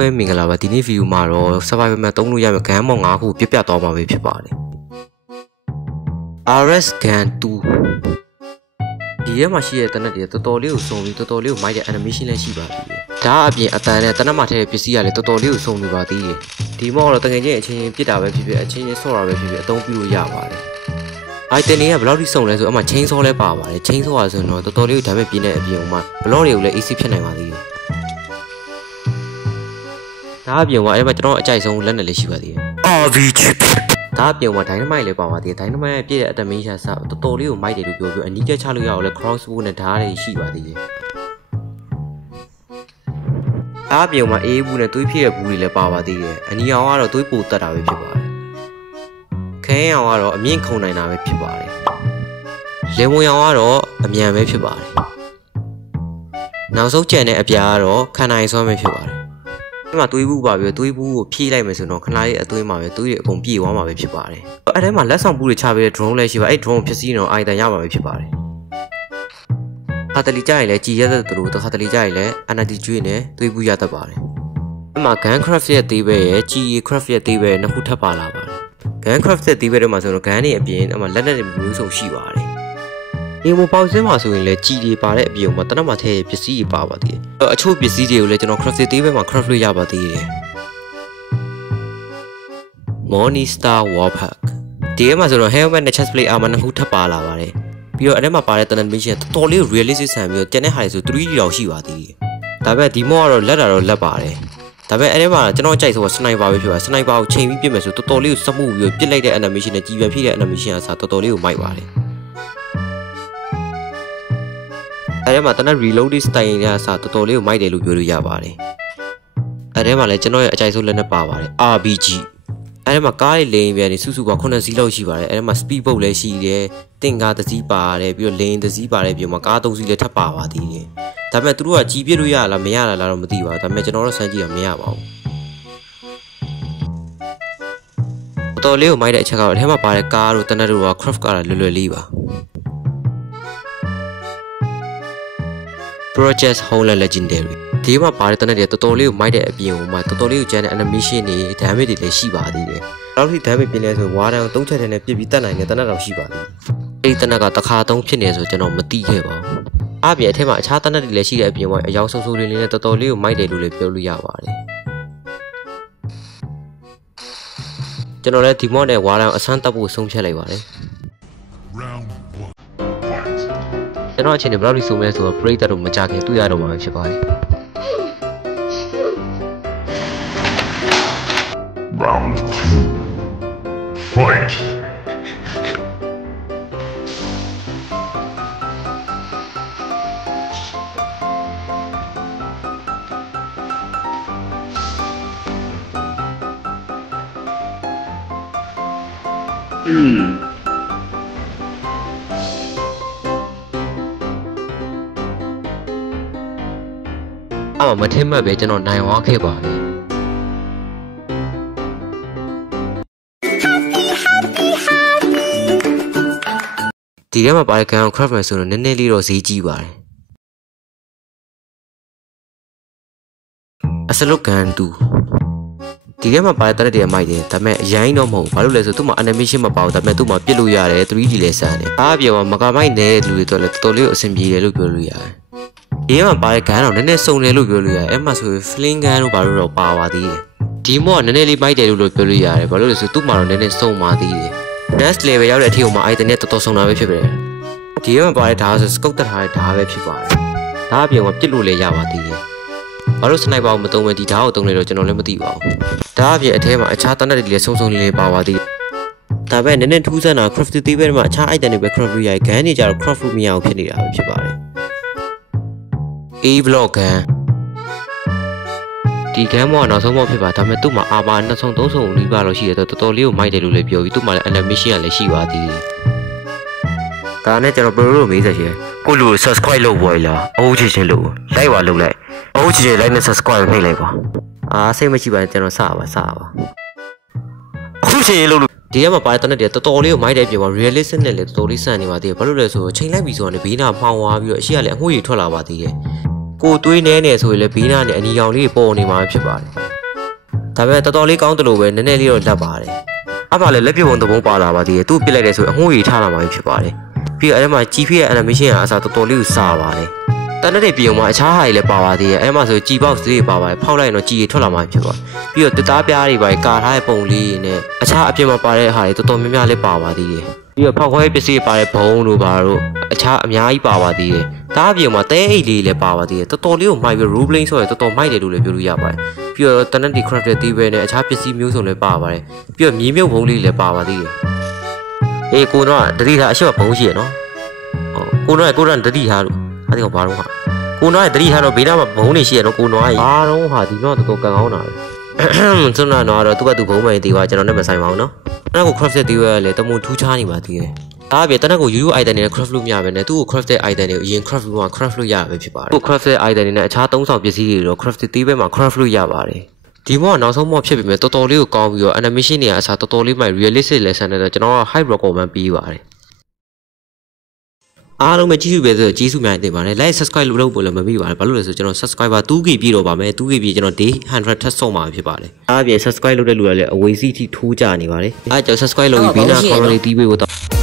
မဲမင်္ဂလာပါဒီနေ့ဗီဒီယိုမှာတော့ survivor မှာသုံးလို့ရမယ့် gun မောင်5ခုပြပြသွားမှာပဲဖြစ်ပါတယ် RS gun 2ဒီထဲမှာရှိတဲ့တနက်တွေတော်တော်လေးကိုစုံပြီးတော်တော်လေးကိုမိုက်တဲ့ animation လည်းရှိပါသေးတယ်ဒါအပြင်အတန်နဲ့တနက်မှာထည့်တဲ့ပစ္စည်းကလည်းတော်တော်လေးကိုစုံနေပါသေးတယ်ဒီမောင်ကတော့တကယ်ချင်းအချင်းချင်းပြစ်တာပဲဖြစ်ဖြစ်အချင်းချင်းဆော့တာပဲဖြစ်ဖြစ်အသုံးပြုလို့ရပါတယ် item တွေကဘယ်လောက်ထိစုံလဲဆိုအမှ chain saw လဲပါပါတယ် chain saw ရဆိုတော့တော်တော်လေးကိုဒါပေမဲ့ပြင်းတဲ့အပြင်မှာ block တွေကိုလည်း AC ဖြစ်နိုင်ပါသေးတယ်ဒါအပြင်မှာအဲ့မှာကျွန်တော်အကြိုက်ဆုံးလက်နဲ့လေးရှိပါသေးတယ် RVG ဒါအပြင်မှာ dynamite လည်းပါပါသေးတယ် dynamite ရဲ့ပြည့်တဲ့ automation စတော်တော်လေးကိုမိုက်တယ်လို့ပြောပြီးအနီးကျချလို့ရအောင်လဲ crossbow နဲ့ဓာတ်တွေရှိပါသေးတယ်ဒါအပြင်မှာအေးဘူးနဲ့သွေးဖြည့်တဲ့ဘူးတွေလည်းပါပါသေးတယ်အနီအောင်ကတော့သွေးပိုတက်တာပဲဖြစ်ပါတယ်ခဲအောင်ကတော့အမြင့်ခုန်နိုင်တာပဲဖြစ်ပါတယ်လေဝင်အောင်ကတော့အမြန်ပဲဖြစ်ပါတယ်နောက်ဆုံးကျန်တဲ့အပြားကတော့ခံနိုင်စွမ်းပဲဖြစ်ပါတယ်ဒီမှာသွေးဘူးပါပြီးသွေးဘူးကိုဖြည့်လိုက်မယ်ဆိုတော့ခဏလေးအသွေးမှာပဲသွေးတွေအကုန်ပြည့်သွားမှာပဲဖြစ်ပါတယ်အဲ့ထဲမှာလက်ဆောင်ဘူးတွေချပေးတဲ့ drone လည်းရှိပါအဲ့ drone ဖြစ်စီးတော့ item ရမှာပဲဖြစ်ပါတယ်ခါတလီကြရင်လည်းကြည်ရတဲ့သူတို့ခါတလီကြရင်လည်း energy ကျွေးနေသွေးဘူးရတတ်ပါတယ်အဲ့မှာ gun craft ရဲ့သေးပဲရဲ့ GE craft ရဲ့သေးပဲနှစ်ခုထပ်ပါလာပါတယ် gun craft ရဲ့သေးပဲတွေမှာဆိုတော့ gun တွေအပြင်အဲ့မှာလက်နက်တွေမျိုးစုံရှိပါတယ်ဒီမိုပေါက်စင်းမှာဆိုရင်လည်း GE ပါတဲ့အပြင်မှာတနက်မှာထည့်ပစ္စည်းတွေပါပါသေးတယ်အချို့ပစ္စည်းတွေကိုလည်းကျွန်တော် craft သေးပဲမှာ craft လို့ရပါသေးတယ် Morning Star Warpack ဒီမှာဆိုတော့ helmet နဲ့ chest plate armor နှစ်ခုထပ်ပါလာပါတယ်ပြီးတော့အဲ့ထဲမှာပါတဲ့ animation တော်တော်လေး realistic ဆန်ပြီးတော့ကျန်တဲ့ဟာတွေဆို 3D လောက်ရှိပါသေးတယ်ဒါပေမဲ့ဒီမော့ကတော့လက်တာတော့လက်ပါတယ်ဒါပေမဲ့အဲ့ထဲမှာကျွန်တော်ကြိုက်ဆိုတော့ sniper ပဲဖြစ်ပါတယ် sniper ကိုချိန်ပြီးပြစ်မယ်ဆိုတော်တော်လေးကိုစမှုပြီးပြစ်လိုက်တဲ့ animation နဲ့ကြည်ပြန်ဖြစ်တဲ့ animation အစားတော်တော်လေးကိုမိုက်ပါတယ်အဲ့ထဲမှာတနက် reload style နဲ့အစားတော်တော်လေးကိုမိုက်တယ်လို့ပြောလို့ရပါတယ်အဲ့ထဲမှာလည်းကျွန်တော်ရဲ့အကြိုက်ဆုံးလက်နဲ့ပါပါတယ် RBG အဲ့ထဲမှာကားလေးလိန်ပြန်နေစုစုက9စီးလောက်ရှိပါတယ်အဲ့ထဲမှာ speed boat လည်းရှိတယ်တင့်ကားတစ်စီးပါတယ်ပြီးတော့လိန်တစ်စီးပါတယ်ပြီးတော့ကား3စီးလည်းထပ်ပါပါသေးတယ်ဒါပေမဲ့သူတို့ကကြီးပြစ်လို့ရလားမရလားတော့မသိပါဘူးဒါပေမဲ့ကျွန်တော်တို့စမ်းကြည့်ရမရပါဘူးတော်လေးကိုမိုက်တဲ့အချက်ကတော့အဲ့ထဲမှာပါတဲ့ကားတို့တနက်တို့က craft ကလွယ်လွယ်လေးပါ Project Homeland Legendary ဒီမှာပါတဲ့တနက်တွေတော်တော်လေးကိုမိုက်တဲ့အပြင်မှာတော်တော်လေးကိုကျန်တဲ့ animation တွေ damage တွေလည်းရှိပါသေးတယ်။နောက်ထပ် damage ပြင်းလဲဆိုဝါးတန်း3ချက်ထဲနဲ့ပြစ်ပြီးတတ်နိုင်တဲ့တနက်တော့ရှိပါသေးတယ်။အဲဒီတနက်ကတစ်ခါသုံးဖြစ်နေဆိုကျွန်တော်မသိခဲ့ပါဘူး။အပြင်အထက်မှာအခြားတနက်တွေလည်းရှိတဲ့အပြင်မှာအယောင်ဆိုးဆိုးလေးလေးနဲ့တော်တော်လေးကိုမိုက်တယ်လို့လည်းပြောလို့ရပါတယ်။ကျွန်တော်လည်းဒီမော့နဲ့ဝါးတန်းအဆန်းတက်ဖို့ဆုံးဖြတ်လိုက်ပါတယ်။ကျွန်တော်အချိန်နဲ့ဘယ်လောက်ဆိုမဲဆိုတော့ break တော့မကြခင်တွေ့ရတော့မှာဖြစ်ပါတယ် Round 2 Fightမထင်မှတ်ပဲကျွန်တော်နိုင်သွားခဲ့ပါပြီဒီထဲမှာပါတဲ့ gun craft မယ်ဆိုတော့နည်းနည်းလေးတော့ဈေးကြီးပါတယ်အစလုတ် gun 2ဒီထဲမှာပါတဲ့တက်တဲ့အမိုက်တယ်ဒါပေမဲ့အရင်တော့မဟုတ်ဘာလို့လဲဆိုသူ့မှာ animation မပါဘူးဒါပေမဲ့သူ့မှာပြစ်လို့ရတယ် 3D လည်းစမ်းတယ်အားပြောမှာမကမိုက်နေတဲ့လူတွေတော့လည်းတော်တော်လေးအဆင်ပြေတယ်လို့ပြောလို့ရတယ်ဒီမှာပါတဲ့ gun တော့နည်းနည်းစုံတယ်လို့ပြောလို့ရတယ်အဲ့မှာဆိုရင် fling gun တို့ဘာလို့တော့ပါပါသေးတယ်ဒီမော့ကနည်းနည်းလေးမိုက်တယ်လို့ပြောလို့ရတယ်ဘာလို့လဲဆိုသူ့မှာတော့နည်းနည်းစုံပါသေးတယ် next level ရောက်တဲ့အထိမှာ item နဲ့တော်တော်စုံတာပဲဖြစ်ပါတယ်ဒီမှာပါတဲ့ဓာတ်ဆို scope တက်ထားတဲ့ဓာတ်ပဲဖြစ်ပါတယ်ဓာတ်အပြင်မှာပြစ်လို့လည်းရပါသေးတယ်ဘာလို့ sniper ကိုမသုံးဘဲဒီဓာတ်ကိုသုံးလဲတော့ကျွန်တော်လည်းမသိပါဘူးဓာတ်အပြင်အထဲမှာအခြားတနက်တွေလည်းစုံစုံလေးလေးပါပါသေးတယ်ဒါပေမဲ့နည်းနည်းထူးဆန်းတာ craft သေးပဲမှာအခြား item တွေပဲ craft လို့ရတယ် gun တွေကြတော့ craft လို့မရအောင်ဖြစ်နေတာပဲဖြစ်ပါတယ် A block gun ဒီ gun မောနောက်ဆုံးမောဖြစ်ပါဒါပေမဲ့သူ့မှာ armor 2ဆုံး3ဆုံးနီးပါးတော့ရှိတယ်တော်တော်လေးကိုမိုက်တယ်လို့လည်းပြောပြီးသူ့မှာလည်း animation လည်းရှိပါသေးတယ်ဒါနဲ့ကျွန်တော်ဘယ်လိုမေးဆက်ရှင်ကိုလူကို subscribe လုပ်ပေါ်လားအဟုတ်ချင်းလို့လိုက်ပါလုပ်လိုက်အဟုတ်ချင်းလိုက်နဲ့ subscribe နှိပ်လိုက်ပါစိတ်မရှိပါနဲ့ကျွန်တော်စပါ လူရှင်လို့ ဒီကမှာပါတဲ့တနက်တည်းတော်တော်လေးကိုမိုက်တဲ့အပြင်မှာ realistic နဲ့လည်းတော်တော်လေးစံနေပါသေးတယ်ဘာလို့လဲဆိုတော့ချိန်လိုက်ပြီဆိုတော့ဘေးနာမှောင်သွားပြီးတော့အရှိကလည်းအငွေ့ကြီးထွက်လာပါသေးတယ်ကိုသွေးနေနေဆိုရင်လည်းဘေးနာနဲ့အနီရောင်လေးပေါ်နေမှာဖြစ်ပါတယ်ဒါပေမဲ့တော်တော်လေးကောင်းတယ်လို့ပဲနည်းနည်းလေးတော့လက်ပါတယ်အဲ့ပါလေလက်ပြုံပုံသဘုံပါလာပါသေးတယ်သူ့ပြစ်လိုက်တယ်ဆိုရင်အငွေ့ကြီးထားလာမှာဖြစ်ပါတယ်ပြီးတော့အဲ့မှာကြီးဖိရဲ့ animation ကအစားတော်တော်လေးကိုစားပါတယ်တနက်တည်းပြုံမှာအခြားဟာတွေလည်းပါပါသေးတယ်အဲ့မှာဆိုကြည်ပေါက်တွေပါပါတယ်ဖောက်လိုက်ရင်တော့ကြည်ရထွက်လာမှာဖြစ်ပါတယ်ပြီးတော့တစ်သားပြားတွေပါကာထားတဲ့ပုံလေးနဲ့အခြားအပြင်မှာပါတဲ့ဟာတွေတော်တော်များများလေးပါပါသေးတယ်ပြီးတော့ဖောက်ခွဲပစ္စည်းပါတဲ့ဘုံတို့ပါတို့အခြားအများကြီးပါပါသေးတယ်ဒါအပြင်မှာတဲအိတ်လေးလည်းပါပါသေးတယ်တော်တော်လေးကိုမိုက်ပြီး role playing ဆိုရတော်တော်မိုက်တယ်လို့လည်းပြောလို့ရပါတယ်ပြီးတော့တနက်တည်း crafted တီးပဲနဲ့အခြားပစ္စည်းမျိုးစုံလည်းပါပါတယ်ပြီးတော့မြေမြုပ်ဘုံလေးလည်းပါပါသေးတယ်အေးကိုတော့တတိထားအရှိမဘုံရှိရနော်ဟုတ်ကိုတော့တတိထားလို့အဲ့ဒီကဘာတော့ဟာကိုတော့တတိထားတော့ဘေးနားမှာဘုံနေရှိရတော့ကိုတော့ဘာတော့ဟာဒီတော့တော်တော်ကန်ကောင်းတာပဲစွန်းနာတော့သူကသူဘုံမှန်တီးပါကျွန်တော်နဲ့မဆိုင်ပါဘူးနော်အဲ့ဒါကို crafted တီးရလဲတမုံထူးခြားနေပါသေးတယ်ဒါအပြင်တနက်ကို UU item တွေနဲ့ craft လို့မရဘဲနဲ့သူ့ကို crafted item တွေကိုအရင် craft လို့ craft လို့ရပဲဖြစ်ပါတယ်သူ့ crafted item တွေနဲ့အခြားသုံးဆောင်ပစ္စည်းတွေတော့ crafted တီးပဲမှာ craft လို့ရပါတယ်ဒီမောကနောက်ဆုံးမောဖြစ်ပြီမဲ့တော်တော်လေးကိုကောင်းပြီးတော့ animation တွေအစားတော်တော်လေးမှ realistic lesson နဲ့တော့ကျွန်တော်က high recommend ပေးပါတယ်အားလုံးပဲကြည့်စုပဲဆိုကျေးဇူးများတင်ပါတယ် like subscribe လုပ်ဖို့လည်းမမေ့ပါနဲ့ဘာလို့လဲဆိုကျွန်တော် subscriber 2k ပြည့်တော့ပါမယ် 2k ပြည့်ကျွန်တော် day 100 ထပ်ဆုံးမှာဖြစ်ပါတယ်အားအပြင် subscribe လုပ်တဲ့လူကလည်းအဝေးစီးထိထိုးကြနေပါတယ်အားကြောင့် subscribe လုပ်ပြီးဘေးနာ comment လေးတီးပေးဖို့တော့